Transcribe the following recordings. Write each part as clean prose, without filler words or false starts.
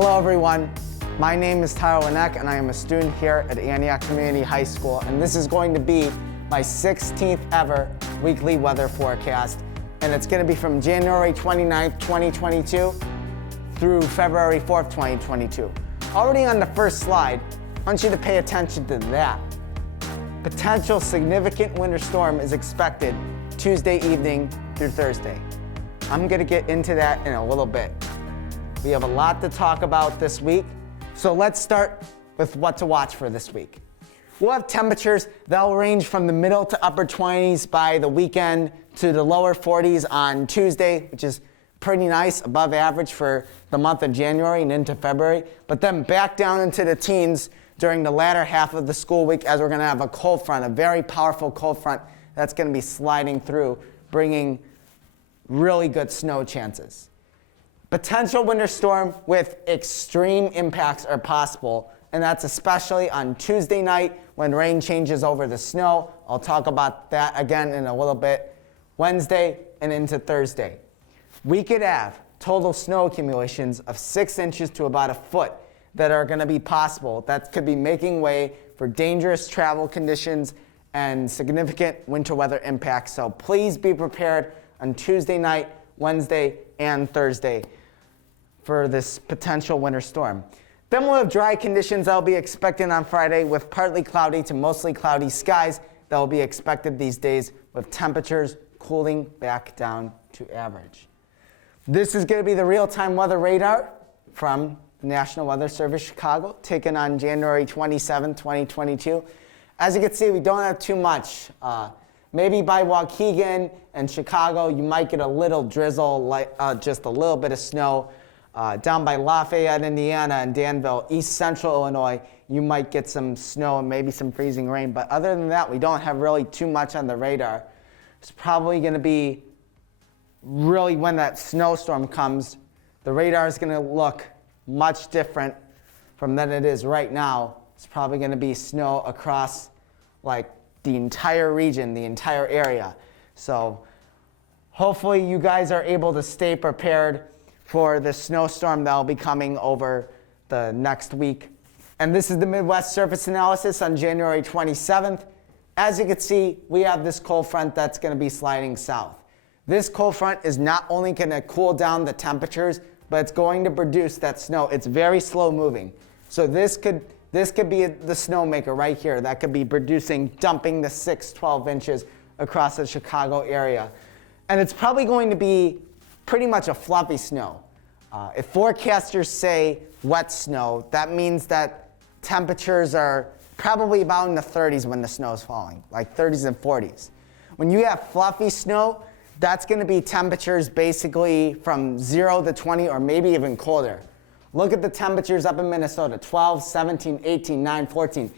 Hello everyone, my name is Tyler Winek and I am a student here at Antioch Community High School, and this is going to be my 16th ever weekly weather forecast, and it's going to be from January 29th, 2022 through February 4th, 2022. Already on the first slide, I want you to pay attention to that. Potential significant winter storm is expected Tuesday evening through Thursday. I'm going to get into that in a little bit. We have a lot to talk about this week, so let's start with what to watch for this week. We'll have temperatures that'll range from the middle to upper 20s by the weekend to the lower 40s on Tuesday, which is pretty nice, above average for the month of January and into February, but then back down into the teens during the latter half of the school week as we're going to have a cold front, a very powerful cold front that's going to be sliding through, bringing really good snow chances. Potential winter storm with extreme impacts are possible, and that's especially on Tuesday night when rain changes over the snow. I'll talk about that again in a little bit. Wednesday and into Thursday. We could have total snow accumulations of 6 inches to about a foot that are going to be possible. That could be making way for dangerous travel conditions and significant winter weather impacts. So please be prepared on Tuesday night, Wednesday, and Thursday for this potential winter storm. Then we'll have dry conditions that will be expected on Friday with partly cloudy to mostly cloudy skies that will be expected these days with temperatures cooling back down to average. This is going to be the real-time weather radar from the National Weather Service Chicago, taken on January 27, 2022. As you can see, we don't have too much. Maybe by Waukegan and Chicago, you might get a little drizzle, like just a little bit of snow. Down by Lafayette, Indiana, and Danville, east central Illinois, you might get some snow and maybe some freezing rain. But other than that, we don't have really too much on the radar. It's probably going to be really when that snowstorm comes, the radar is going to look much different from than it is right now. It's probably going to be snow across like the entire region, the entire area. So hopefully you guys are able to stay prepared for the snowstorm that will be coming over the next week. And this is the Midwest Surface Analysis on January 27th. As you can see, we have this cold front that's going to be sliding south. This cold front is not only going to cool down the temperatures, but it's going to produce that snow. It's very slow moving. So this could be the snowmaker right here that could be producing, dumping the 12 inches across the Chicago area. And it's probably going to be pretty much a fluffy snow. If forecasters say wet snow, that means that temperatures are probably about in the 30s when the snow is falling, like 30s and 40s. When you have fluffy snow, that's going to be temperatures basically from 0 to 20 or maybe even colder. Look at the temperatures up in Minnesota, 12, 17, 18, 9, 14.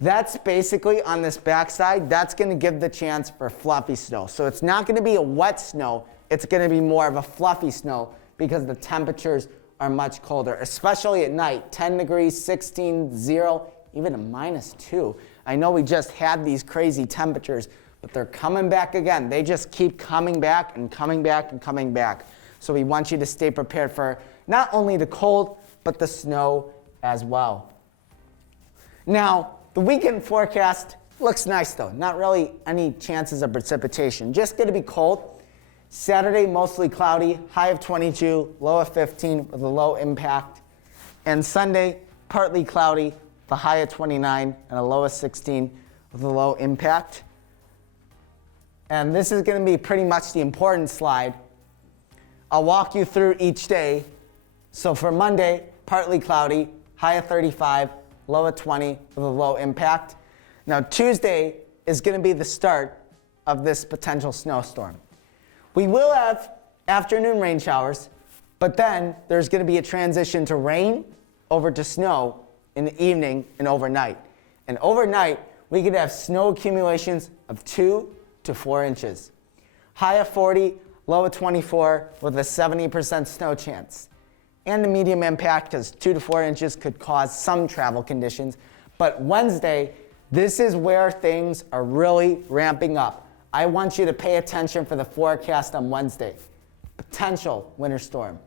That's basically on this backside, that's going to give the chance for fluffy snow. So it's not going to be a wet snow, it's going to be more of a fluffy snow because the temperatures are much colder, especially at night, 10 degrees, 16, 0, even a -2. I know we just had these crazy temperatures, but they're coming back again. They just keep coming back and coming back and coming back. So we want you to stay prepared for not only the cold, but the snow as well. Now, the weekend forecast looks nice though. Not really any chances of precipitation. Just going to be cold. Saturday, mostly cloudy, high of 22, low of 15 with a low impact. And Sunday, partly cloudy, the high of 29 and a low of 16 with a low impact. And this is going to be pretty much the important slide. I'll walk you through each day. So for Monday, partly cloudy, high of 35, low of 20 with a low impact. Now Tuesday is going to be the start of this potential snowstorm. We will have afternoon rain showers, but then there's going to be a transition to rain over to snow in the evening and overnight. And overnight, we could have snow accumulations of 2 to 4 inches. High of 40, low of 24 with a 70% snow chance. And the medium impact, because 2 to 4 inches could cause some travel conditions. But Wednesday, this is where things are really ramping up. I want you to pay attention for the forecast on Wednesday. Potential winter storm.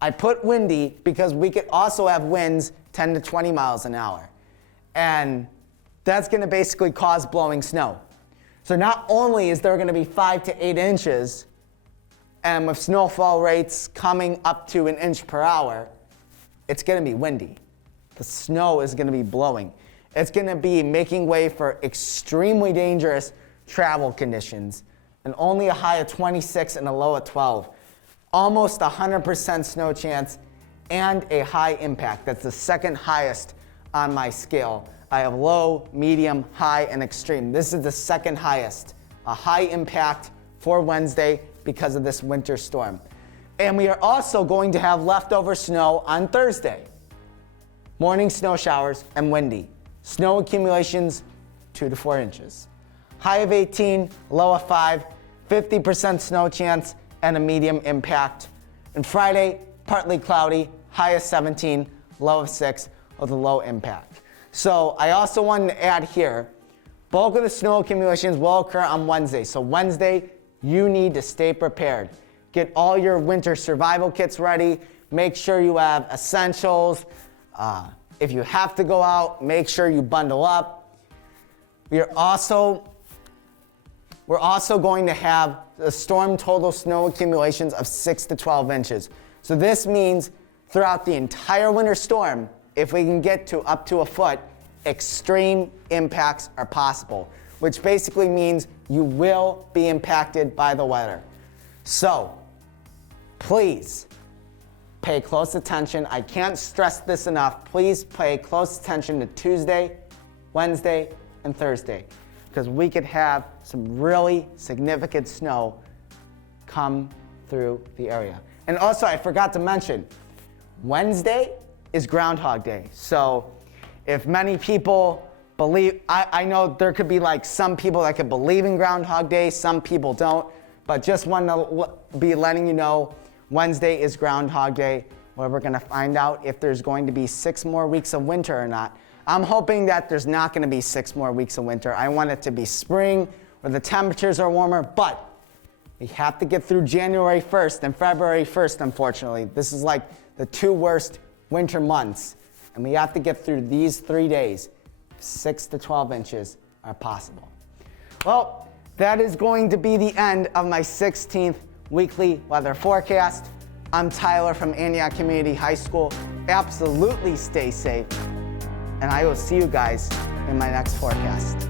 I put windy because we could also have winds 10 to 20 miles an hour. And that's going to basically cause blowing snow. So not only is there going to be 5 to 8 inches, and with snowfall rates coming up to 1 inch per hour, it's going to be windy. The snow is going to be blowing. It's going to be making way for extremely dangerous travel conditions, and only a high of 26 and a low of 12. Almost 100% snow chance and a high impact. That's the second highest on my scale. I have low, medium, high, and extreme. This is the second highest, a high impact for Wednesday because of this winter storm. And we are also going to have leftover snow on Thursday. Morning snow showers and windy. Snow accumulations 2 to 4 inches. High of 18, low of 5, 50% snow chance, and a medium impact. And Friday, partly cloudy, high of 17, low of 6, with a low impact. So I also wanted to add here, bulk of the snow accumulations will occur on Wednesday. So Wednesday, you need to stay prepared. Get all your winter survival kits ready. Make sure you have essentials. If you have to go out, make sure you bundle up. We're also going to have the storm total snow accumulations of 6 to 12 inches. So this means throughout the entire winter storm, if we can get to up to a foot, extreme impacts are possible, which basically means you will be impacted by the weather. So please pay close attention. I can't stress this enough. Please pay close attention to Tuesday, Wednesday, and Thursday, because we could have some really significant snow come through the area. And also, I forgot to mention, Wednesday is Groundhog Day. So if many people believe, I know there could be like some people that could believe in Groundhog Day, some people don't, but just want to be letting you know, Wednesday is Groundhog Day, where we're going to find out if there's going to be 6 more weeks of winter or not. I'm hoping that there's not going to be 6 more weeks of winter. I want it to be spring, where the temperatures are warmer, but we have to get through January 1st and February 1st, unfortunately. This is like the 2 worst winter months, and we have to get through these 3 days. 6 to 12 inches are possible. Well, that is going to be the end of my 16th weekly weather forecast. I'm Tyler from Antioch Community High School. Absolutely stay safe, and I will see you guys in my next forecast.